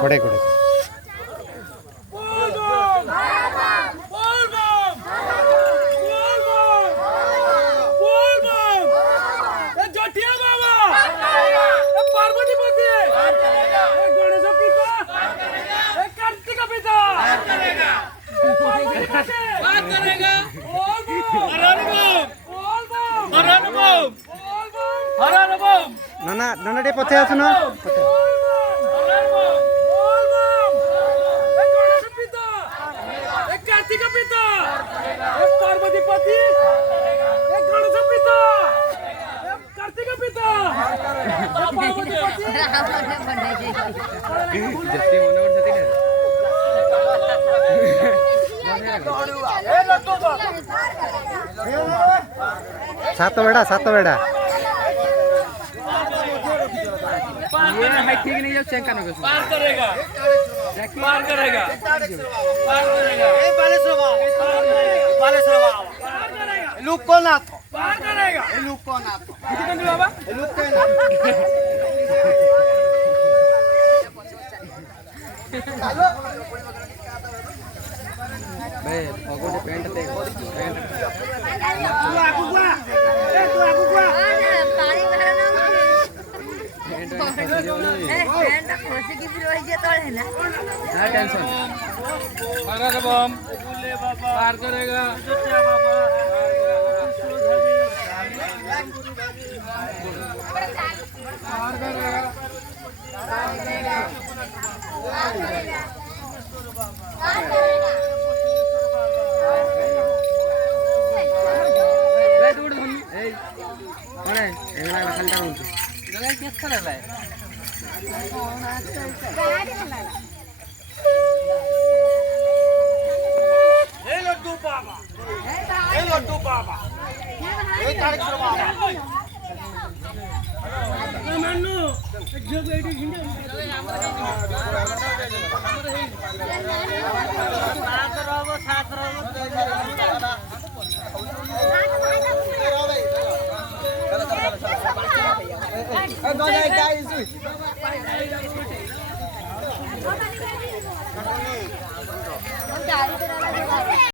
कोड़े कोड़े नाना नाना टे पछे आसु ना कार्तिक पिता पार्वती पति गणेश पिता कार्तिक पिता पार्वती पति सात बेड़ा ये हाइट ठीक नहीं है चेक करना कुछ पार करेगा ए बालेश्वर लुक को ना पार करेगा लुक को ना कितने बाबा लुक को ना बे पगोड़े पैंट दे पैंट तू आगु गुआ पानी भरना पैंट खोसे की फिर वही जे तोड़े ना ना टेंशन अरे बम पार करेगा सत्या बाबा पार करेगा रे दूर धन ए कोने एला खालटा उंटू जगह केस कराला ए लड्डू बाबा ए तारकेश्वर बाबा मन्नू जो बेटी हिंदे साथ ए